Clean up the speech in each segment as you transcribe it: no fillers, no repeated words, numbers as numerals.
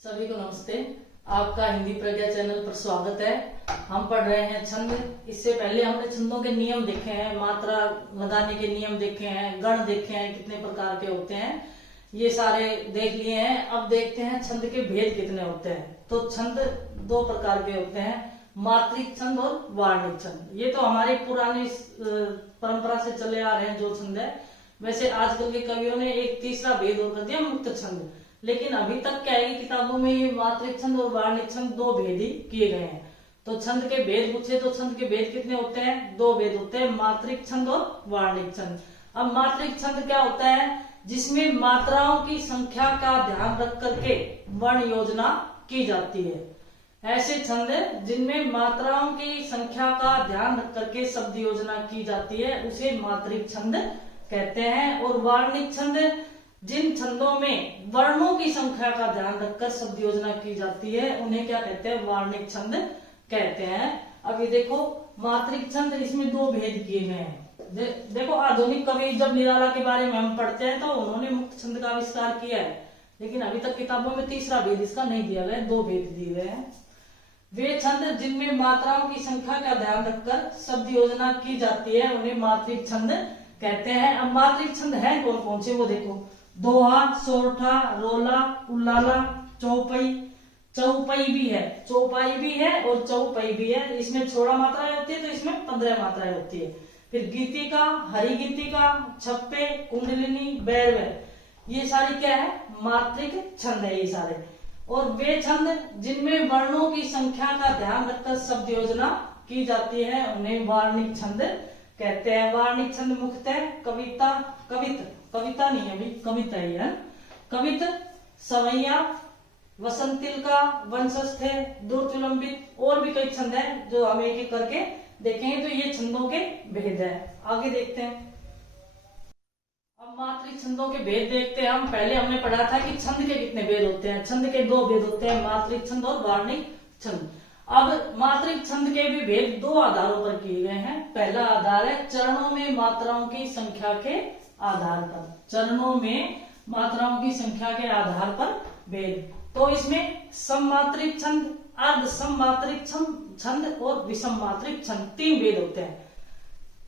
सभी को नमस्ते। आपका हिंदी प्रज्ञा चैनल पर स्वागत है। हम पढ़ रहे हैं छंद। इससे पहले हमने छंदों के नियम देखे हैं, मात्रा लगाने के नियम देखे हैं, गण देखे हैं, कितने प्रकार के होते हैं, ये सारे देख लिए हैं। अब देखते हैं छंद के भेद कितने होते हैं। तो छंद दो प्रकार के होते हैं, मात्रिक छंद और वार्णिक छंद। ये तो हमारी पुरानी परंपरा से चले आ रहे हैं जो छंद है। वैसे आजकल के कवियों ने एक तीसरा भेद और कर दिया, मुक्त छंद। लेकिन अभी तक क्या है कि किताबों में ये मात्रिक छंद और वार्णिक छंद दो भेद ही किए गए हैं। तो छंद के भेद पूछे तो छंद के भेद कितने होते हैं? दो भेद होते हैं, मात्रिक छंद और वार्णिक छंद। अब मात्रिक छंद क्या होता है? जिसमें मात्राओं की संख्या का ध्यान रख करके वर्ण योजना की जाती है। ऐसे छंद जिनमें मात्राओं की संख्या का ध्यान रख करके शब्द योजना की जाती है उसे मात्रिक छंद कहते हैं। और वार्णिक छंद जिन छंदों में वर्णों की संख्या का ध्यान रखकर शब्द योजना की जाती है उन्हें क्या कहते हैं? वार्णिक छंद कहते हैं। अब ये देखो मात्रिक छंद, इसमें दो भेद किए गए हैं। देखो आधुनिक कवि जब निराला के बारे में हम पढ़ते हैं तो उन्होंने मुक्त छंद का आविष्कार किया है, लेकिन अभी तक किताबों में तीसरा भेद इसका नहीं दिया गया, दो भेद दिए गए हैं। वे छंद जिनमें मात्राओं की संख्या का ध्यान रखकर शब्द योजना की जाती है उन्हें मात्रिक छंद कहते हैं। अब मात्रिक छंद है कौन कौन से वो देखो, दोहा, सोरठा, रोला, उल्लाला, चौपाई। चौपाई भी है, चौपाई भी है और चौपाई भी है। इसमें 16 मात्राएं होती है तो इसमें 15 मात्राएं होती है। फिर गीतिका, हरि गीतिका, छप्पे, कुंडलिनी, बैरवे, ये सारी क्या है? मात्रिक छंद है ये सारे। और वे छंद जिनमें वर्णों की संख्या का ध्यान रखकर शब्द योजना की जाती है उन्हें वार्णिक छंद कहते हैं। वार्णिक छंद मुख्यतः कविता नहीं, अभी कविता ही है। कवित, सवैया, वसंतिल का, वंशस्थ, दुर्विलंबित और भी कई छंद हैं जो हम एक एक करके देखेंगे। तो ये छंदों के भेद है। आगे देखते हैं। अब मात्रिक छंदों के भेद देखते हैं हम। पहले हमने पढ़ा था कि छंद के कितने भेद होते हैं। छंद के दो भेद होते हैं, मात्रिक छंद और वार्णिक छंद। अब मात्रिक छंद के भी भेद दो आधारों पर किए गए हैं। पहला आधार है चरणों में मात्राओं की संख्या के आधार पर। चरणों में मात्राओं की संख्या के आधार पर भेद। तो इसमें सममात्रिक छंद, अर्ध सममात्रिक छंद और विषम मात्रिक छंद, तीन भेद होते हैं।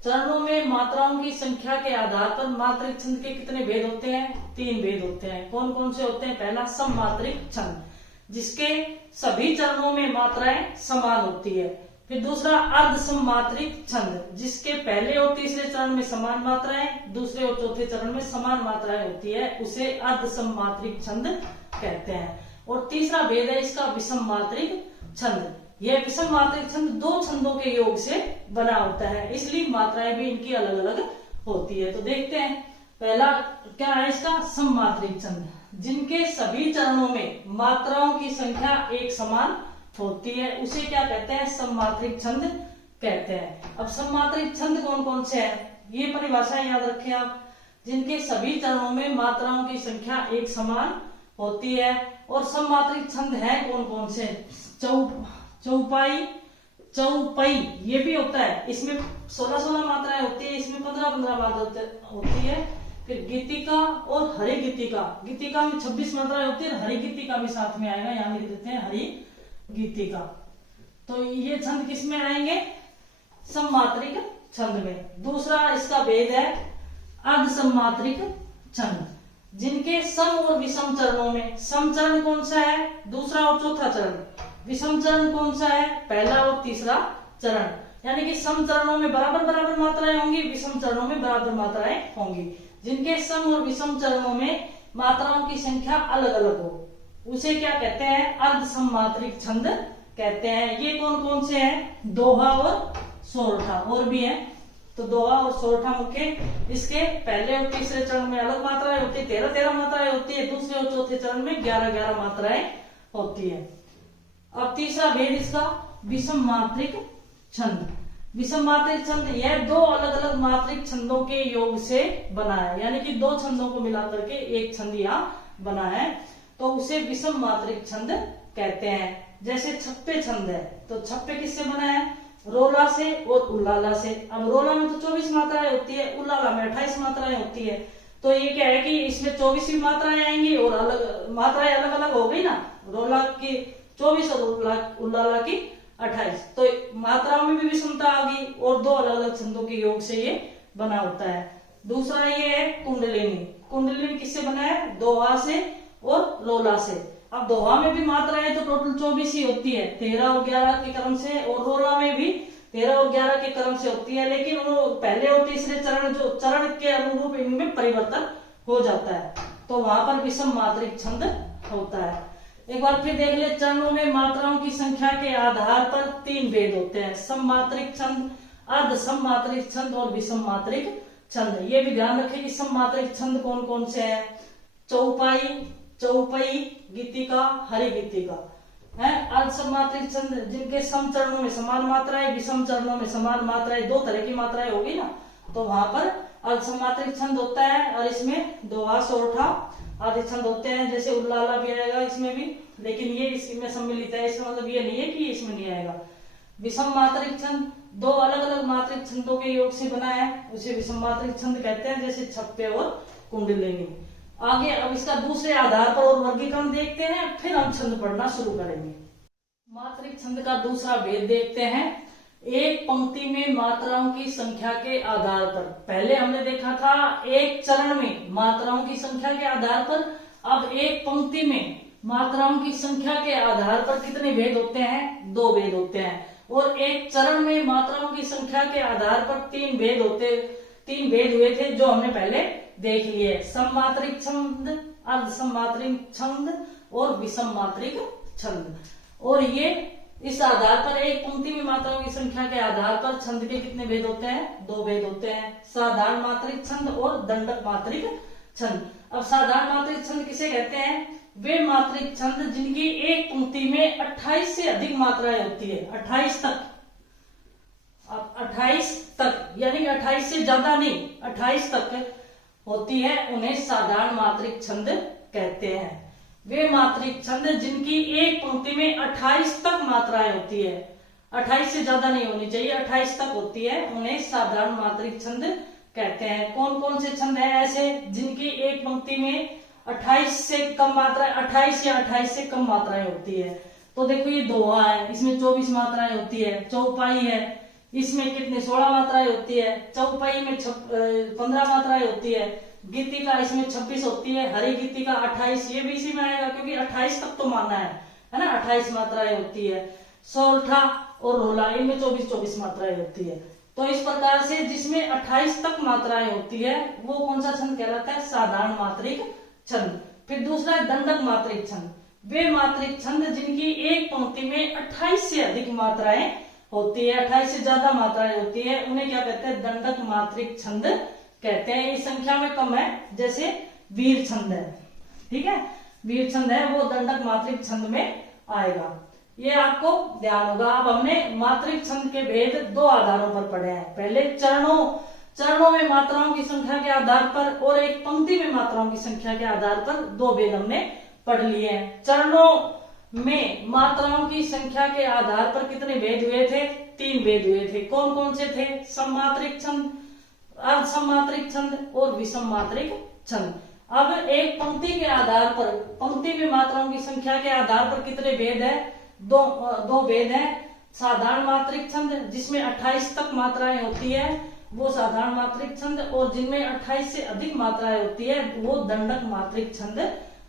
चरणों में मात्राओं की संख्या के आधार पर मात्रिक छंद के कितने भेद होते हैं? तीन भेद होते हैं। कौन कौन से होते हैं? पहला सममात्रिक छंद, जिसके सभी चरणों में मात्राएं समान होती है। फिर दूसरा अर्ध सममात्रिक छंद, जिसके पहले और तीसरे चरण में समान मात्राएं, दूसरे और चौथे चरण में समान मात्राएं होती है, उसे अर्ध सममात्रिक छंद कहते हैं। और तीसरा भेद है इसका विषम मात्रिक छंद। यह विषम मात्रिक छंद दो छंदों के योग से बना होता है, इसलिए मात्राएं भी इनकी अलग अलग होती है। तो देखते हैं पहला क्या है इसका, सममात्रिक छंद, जिनके सभी चरणों में मात्राओं की संख्या एक समान होती है, उसे क्या कहते हैं? सममात्रिक छंद कहते हैं। अब सममात्रिक छंद कौन कौन से हैं? ये परिभाषाएं याद रखें आप। जिनके सभी चरणों में मात्राओं की संख्या एक समान होती है। और सममात्रिक छंद है कौन कौन से? चौपाई, चौपाई ये भी होता है, इसमें 16 मात्राएं होती है, इसमें 15 मात्रा होती है। फिर गीतिका और हरि गीतिका, गीतिका में 26 मात्राएं होती है, हरि गीतिका भी साथ में आएगा, यहाँ लिख देते हैं हरि गीतिका। तो ये छंद किसमें आएंगे? सममात्रिक छंद में। दूसरा इसका भेद है अर्ध सममात्रिक छंद, जिनके सम और विषम चरणों में, सम चरण कौन सा है? दूसरा और चौथा चरण। विषम चरण कौन सा है? पहला और तीसरा चरण। यानी कि सम चरणों में बराबर बराबर मात्राएं होंगी, विषम चरणों में बराबर मात्राएं होंगी। जिनके सम और विषम चरणों में मात्राओं की संख्या अलग अलग हो उसे क्या कहते हैं? अर्ध सममात्रिक छंद कहते हैं। ये कौन कौन से हैं? दोहा और सोरठा, और भी हैं। तो दोहा और सोरठा मुख्य, इसके पहले और तीसरे चरण में अलग मात्राएं होती है, 13 मात्राएं होती है, दूसरे और चौथे चरण में 11 मात्राएं होती है। अब तीसरा भेद इसका विषम मात्रिक छंद। विषम मात्रिक छंद यह दो अलग अलग मात्रिक छंदों के योग से बना है, यानी कि दो छंदों को मिलाकर के एक छंद यहाँ बना है, तो उसे विषम मात्रिक छंद कहते हैं। जैसे छप्पे छंद है, तो छप्पे किससे बना है? रोला से और उल्लाला से। अब रोला में तो 24 मात्राएं होती है, उल्लाला में 28 मात्राएं होती है। तो ये क्या है कि इसमें 24 मात्राएं आएंगी और अलग मात्राएं अलग अलग हो गई ना, रोला की 24 और उल्लाला की 28, तो मात्राओं में भी विषमता आ गई और दो अलग अलग छंदों के योग से ये बना होता है। दूसरा ये है कुंडलिनी। कुंडलिनी किससे बना है? दोहा से और रोला से। अब दोहा में भी मात्राएं तो टोटल 24 ही होती है, 13 और 11 के क्रम से, और रोला में भी 13 और 11 के क्रम से होती है, लेकिन वो पहले और तीसरे चरण जो चरण के अनुरूप इनमें परिवर्तन हो जाता है, तो वहां पर विषम मात्रिक छंद होता है। एक बार फिर देख ले, चरणों में मात्राओं की संख्या के आधार पर 3 भेद होते हैं, सम मात्रिक छंद, अर्ध सम मात्रिक छंद और विषम मात्रिक छंद। ये भी ध्यान रखें कि सम मात्रिक छंद कौन कौन से हैं? चौपाई, चौपई, गीतिका, हरि गीतिका है। अर्ध सम मात्रिक छंद जिनके सम चरणों में समान मात्राएं, विषम चरणों में समान मात्राएं, दो तरह की मात्राएं होगी ना, तो वहां पर अर्ध सम मात्रिक छंद होता है, और इसमें दोहा, सोरठा आदि छंद होते हैं, जैसे उल्लाला भी आएगा इसमें भी, लेकिन ये इसमें सम्मिलित है, इसका मतलब ये नहीं है कि इसमें नहीं आएगा। विषम मात्रिक छंद दो अलग अलग मात्रिक छंदों के योग से बना है, उसे विषम मात्रिक छंद कहते हैं, जैसे छप्पे और कुंडलिनी। आगे अब इसका दूसरे आधार पर और वर्गीकरण देखते हैं, फिर हम छंद पढ़ना शुरू करेंगे। मात्रिक छंद का दूसरा भेद देखते हैं, एक पंक्ति में मात्राओं की संख्या के आधार पर। पहले हमने देखा था एक चरण में मात्राओं की संख्या के आधार पर, अब एक पंक्ति में मात्राओं की संख्या के आधार पर कितने भेद होते हैं? 2 भेद होते हैं, और एक चरण में मात्राओं की संख्या के आधार पर 3 भेद हुए थे, जो हमने पहले देख लिए, सम मात्रिक छंद, अर्ध सम मात्रिक छंद और विषम मात्रिक छंद। और ये इस आधार पर एक पंक्ति में मात्राओं की संख्या के आधार पर छंद के कितने भेद होते हैं? 2 भेद होते हैं, साधारण मात्रिक छंद और दंडक मात्रिक छंद। अब साधारण मात्रिक छंद किसे कहते हैं? वे मात्रिक छंद जिनकी एक पंक्ति में 28 से अधिक मात्राएं होती है, 28 तक, अब 28 तक यानी 28 से ज्यादा नहीं, 28 तक होती है, उन्हें साधारण मात्रिक छंद कहते हैं। वे मात्रिक छंद जिनकी एक पंक्ति में 28 तक मात्राएं होती है, 28 से ज्यादा नहीं होनी चाहिए, 28 तक होती है, उन्हें साधारण मात्रिक छंद कहते हैं। कौन कौन से छंद हैं ऐसे जिनकी एक पंक्ति में 28 से कम मात्राएं, 28 या 28 से कम मात्राएं होती है? तो देखो ये दोहा है, इसमें 24 मात्राएं होती है, चौपाई है, इसमें कितने 16 मात्राएं होती है, चौपाई में 15 मात्राएं होती है, गीतिका इसमें 26 होती है, हरि गीतिका 28, ये भी इसी में आएगा क्योंकि 28 तक तो मानना है ना, 28 मात्राएं होती है। सोरठा और रोला इनमें 24 मात्राएं होती है। तो इस प्रकार से जिसमें 28 तक मात्राएं होती है वो कौन सा छंद कहलाता है? साधारण मात्रिक छंद। फिर दूसरा है दंडक मात्रिक छंद, वे मात्रिक छंद जिनकी एक पंक्ति में 28 से अधिक मात्राएं होती है, 28 से ज्यादा मात्राएं होती है, उन्हें क्या कहते हैं? दंडक मात्रिक छंद कहते हैं। इस संख्या में कम है, जैसे वीर छंद है, ठीक है, वीर छंद है वो दंडक मात्रिक छंद में आएगा, ये आपको ध्यान होगा। अब हमने मात्रिक छंद के भेद 2 आधारों पर पढ़े हैं, पहले चरणों में मात्राओं की संख्या के आधार पर और एक पंक्ति में मात्राओं की संख्या के आधार पर 2 भेद हमने पढ़ लिए हैं। चरणों में मात्राओं की संख्या के आधार पर कितने भेद हुए थे? 3 भेद हुए थे। कौन कौन से थे? सम मात्रिक छंद, अर्ध सम मात्रिक छंद और विषम मात्रिक छंद। अब एक पंक्ति के आधार पर, पंक्ति में मात्राओं की संख्या के आधार पर कितने भेद है? 2 भेद है। साधारण मात्रिक छंद जिसमें 28 तक मात्राएं होती है वो साधारण मात्रिक छंद, और जिनमें 28 से अधिक मात्राएं होती है वो दंडक मात्रिक छंद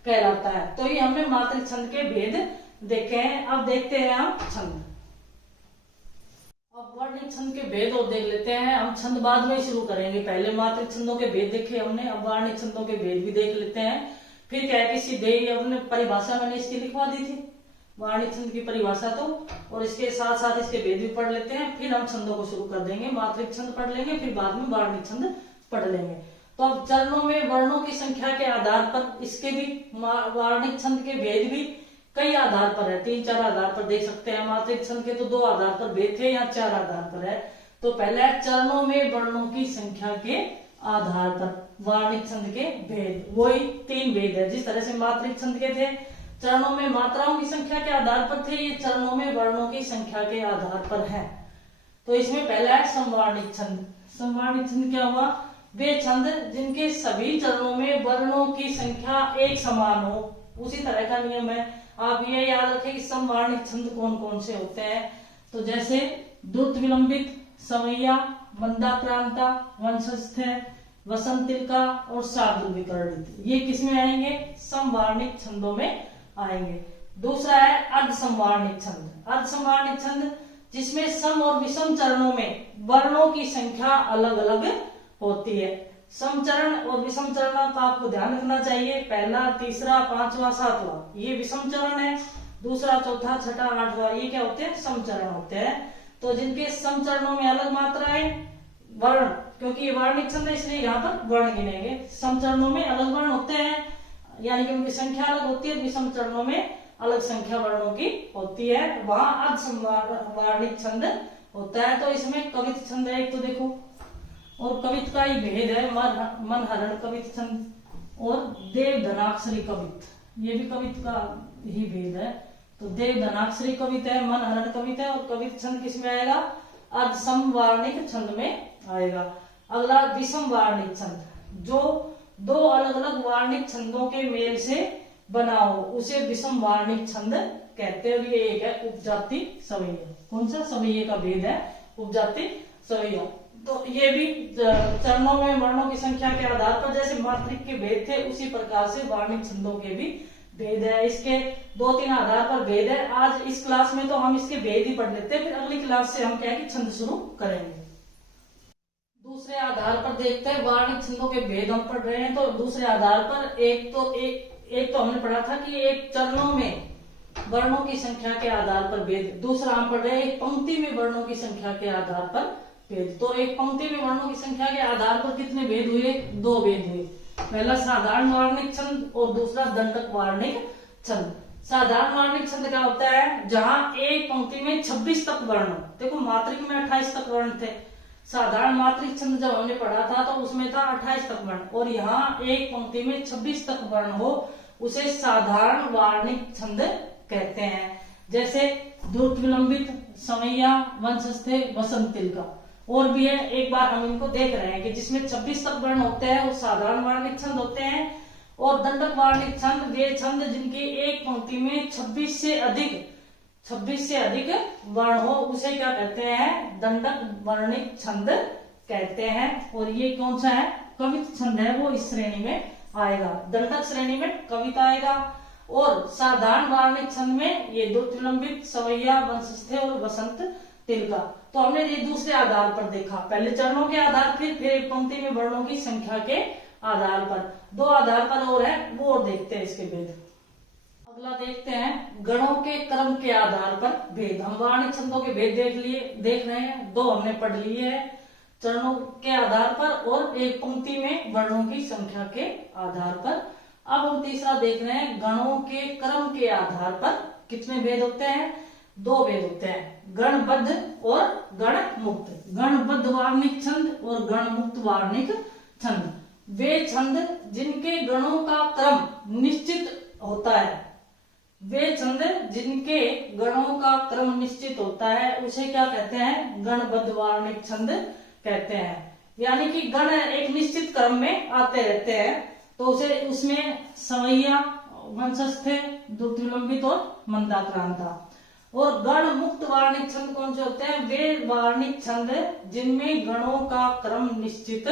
कहलाता है। तो ये हमने मात्रिक छंद के भेद देखे हैं। अब देखते हैं हम छंद। अब वर्णिक छंद के भेद और देख लेते हैं। हम छंद बाद में शुरू करेंगे, पहले मात्रिक छंदों के भेद देखे हमने, अब वर्णिक छंदों के भेद भी देख लेते हैं। फिर क्या है कि सीधे ही अपने परिभाषा मैंने इसकी लिखवा दी थी, वर्णिक छंद की परिभाषा, तो और इसके साथ साथ इसके भेद भी पढ़ लेते हैं, फिर हम छंदों को शुरू कर देंगे। मात्रिक छंद पढ़ लेंगे, फिर बाद में वर्णिक छंद पढ़ लेंगे। तो अब चरणों में वर्णों की संख्या के आधार पर इसके भी वर्णिक छंद के भेद भी कई आधार पर है, 3-4 आधार पर देख सकते हैं। मात्रिक छंद के तो 2 आधार पर भेद थे, या 4 आधार पर है। तो पहला है चरणों में वर्णों की संख्या के आधार पर वर्णिक छंद के भेद, वही 3 भेद है। जिस तरह से मात्रिक छंद के थे चरणों में मात्राओं की संख्या के आधार पर थे, ये चरणों में वर्णों की संख्या के आधार पर है। तो इसमें पहला है समवर्णिक छंद। समवर्णिक छंद क्या हुआ? वे छंद जिनके सभी चरणों में वर्णों की संख्या एक समान हो, उसी तरह का नियम है। आप ये याद रखें कि समवर्णिक छंद कौन कौन से होते हैं। तो जैसे द्रुत विलंबित, सवैया, मंदाक्रांता, वंशस्थ, वसंतिका और शार्दूल विकर्णित, ये किसमें आएंगे? समवर्णिक छंदों में आएंगे। दूसरा है अर्ध समवर्णिक छंद। अर्ध समवर्णिक छंद जिसमें सम और विषम चरणों में वर्णों की संख्या अलग अलग होती है। सम चरण और विषम चरण का आपको ध्यान रखना चाहिए। पहला, तीसरा, पांचवा, सातवां ये विषम चरण है। दूसरा, चौथा, छठा, आठवां ये क्या होते हैं? सम चरण होते हैं। तो जिनके सम चरणों में अलग मात्राएं वर्ण, क्योंकि ये वर्णिक छंद है इसलिए यहाँ पर वर्ण गिनेंगे। सम चरणों में अलग वर्ण होते हैं, यानी कि उनकी संख्या अलग होती है। विषम चरणों में अलग संख्या वर्णों की होती है, वहां अर्ध समवर्णिक छंद होता है। तो इसमें कवित छंद है एक, तो देखो, और कवित का ही भेद है मनहरण कवित छंद और देवधनाक्षरी कवित, ये भी कवित का ही भेद है। तो देवधनाक्षरी कवित है, मनहरण कवित है, और कवित छंद किसमें आएगा? अर्ध समवर्णिक छंद में आएगा। अगला विषम वर्णिक छंद, जो दो अलग अलग वर्णिक छंदों के मेल से बना हो उसे विषम वर्णिक छंद कहते हैं। और ये एक है उपजाति सवैया। कौन सा? सवैये का भेद है उपजाति सवैया। तो ये भी चरणों में वर्णों की संख्या के आधार पर जैसे मात्रिक के भेद थे उसी प्रकार से वर्णिक छंदों के भी भेद है। इसके 2-3 आधार पर भेद है। आज इस क्लास में तो हम इसके भेद ही पढ़ लेते हैं, फिर अगली क्लास से हम क्या है कि छंद शुरू करेंगे। दूसरे आधार पर देखते हैं, वर्णिक छंदों के भेद हम पढ़ रहे हैं। तो दूसरे आधार पर एक तो हमने पढ़ा था कि एक चरणों में वर्णों की संख्या के आधार पर भेद। दूसरा हम पढ़ रहे हैं एक पंक्ति में वर्णों की संख्या के आधार पर भेद। तो एक पंक्ति में वर्णों की संख्या के आधार पर कितने भेद हुए? 2 भेद हुए। पहला साधारण वर्णिक छंद और दूसरा दंडक वर्णिक छंद। साधारण वर्णिक छंद क्या होता है? जहां एक पंक्ति में 26 तक वर्ण, देखो मात्रिक में 28 तक वर्ण थे। साधारण मात्रिक छंद जब हमने पढ़ा था तो उसमें था 28 तक वर्ण, और यहाँ एक पंक्ति में 26 तक वर्ण हो उसे साधारण वर्णिक छंद कहते हैं। जैसे द्रुत विलंबित, सवैया, वंशस्थ, वसंतिका, और भी है। एक बार हम इनको देख रहे हैं कि जिसमें 26 तक वर्ण होते हैं वो साधारण वर्णिक छंद होते हैं। और दंडक वर्णिक छंद वे छंद जिनकी एक पंक्ति में 26 से अधिक वर्ण हो उसे क्या कहते हैं? दंडक वर्णिक छंद कहते हैं। और ये कौन सा है? कवित छंद है, वो इस श्रेणी में आएगा। दंडक श्रेणी में कविता आएगा। और साधारण वर्णिक छंद में ये द्रुत विलंबित, सवैया, वंशस्थ और वसंत तिलका। तो हमने ये दूसरे आधार पर देखा, पहले चरणों के आधार फिर एक पंक्ति में वर्णों की संख्या के आधार पर। 2 आधार पर और है, वो और देखते हैं इसके भेद। अगला देखते हैं गणों के क्रम के आधार पर भेद। हम वर्णिक छंदों के भेद देख रहे हैं। 2 हमने पढ़ लिए हैं, चरणों के आधार पर और एक पंक्ति में वर्णों की संख्या के आधार पर। अब हम तीसरा देख रहे हैं गणों के क्रम के आधार पर कितने भेद होते हैं? 2 भेद होते हैं, गणबद्ध और गण मुक्त। गणबद्ध वर्णिक छंद और गण मुक्त वर्णिक छंद वे छंद जिनके गणों का क्रम निश्चित होता है। वे छंद जिनके गणों का क्रम निश्चित होता है उसे क्या कहते हैं? गणबद्ध वर्णिक छंद कहते हैं। यानी कि गण एक निश्चित क्रम में आते रहते हैं, तो उसे उसमें सवैया, वंशस्थ, द्रुत विलंबित और मंदाक्रांता। और गण मुक्त वर्णिक छंद कौन से होते हैं? वे वर्णिक छंद जिनमें गणों का क्रम निश्चित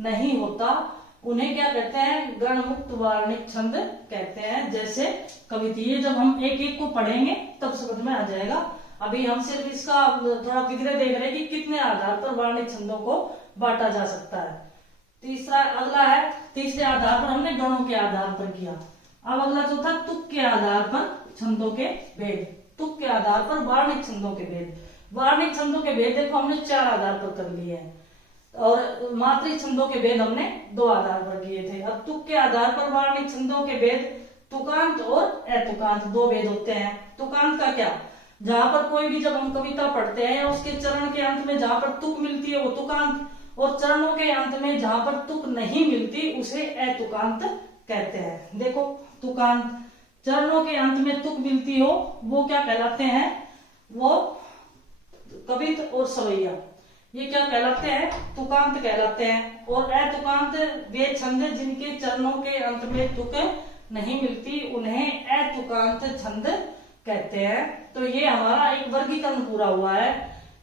नहीं होता उन्हें क्या कहते हैं? गण मुक्त वर्णिक छंद कहते हैं। जैसे कविता, ये जब हम एक एक को पढ़ेंगे तब समझ में आ जाएगा। अभी हम सिर्फ इसका थोड़ा विग्रह देख रहे हैं कि कितने आधार पर वर्णिक छंदों को बांटा जा सकता है। तीसरा अगला है, तीसरे आधार पर हमने गणों के आधार पर किया। अब अगला चौथा तुक के आधार पर छंदों के भेद। तुक के आधार पर वर्णिक छंदों के भेद। वर्णिक छंदों के भेद देखो हमने 4 आधार पर कर लिए हैं, और मात्रिक छंदों के भेद हमने 2 आधार पर किए थे। अब तुक के आधार पर वर्णिक छंदों के भेद तुकांत और अतुकांत 2 भेद होते हैं। तुकांत का क्या? जहां पर कोई भी जब हम कविता पढ़ते हैं उसके चरण के अंत में जहां पर तुक मिलती है वो तुकांत, और चरणों के अंत में जहां पर तुक नहीं मिलती उसे अतुकांत कहते हैं। देखो तुकांत, चरणों के अंत में तुक मिलती हो वो क्या कहलाते हैं? वो कवित और सवैया, ये क्या कहलाते हैं? तुकांत कहलाते हैं। और अतुकांत वे छंद जिनके चरणों के अंत में तुक नहीं मिलती उन्हें अतुकांत छंद कहते हैं। तो ये हमारा एक वर्गीकरण पूरा हुआ है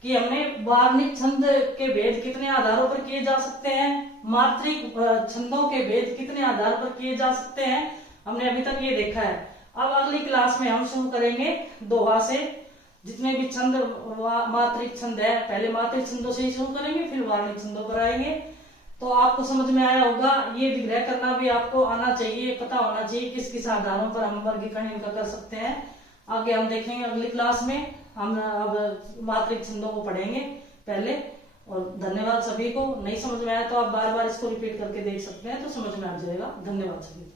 कि हमने वार्णिक छंद के भेद कितने आधारों पर किए जा सकते हैं, मात्रिक छंदों के भेद कितने आधार पर किए जा सकते हैं, हमने अभी तक ये देखा है। अब अगली क्लास में हम शुरू करेंगे दोहा से, जितने भी छंद मात्रिक छंद है पहले मात्रिक छंदों से ही शुरू करेंगे, फिर वार्णिक छंदों पर आएंगे। तो आपको समझ में आया होगा। ये विग्रह करना भी आपको आना चाहिए, पता होना चाहिए किस किस आधारों पर हम वर्गीकरण इनका कर सकते हैं। आगे हम देखेंगे अगली क्लास में, हम अब मात्रिक छंदों को पढ़ेंगे पहले। और धन्यवाद सभी को। नहीं समझ में आया तो आप बार बार इसको रिपीट करके देख सकते हैं, तो समझ में आ जाएगा। धन्यवाद सभी को।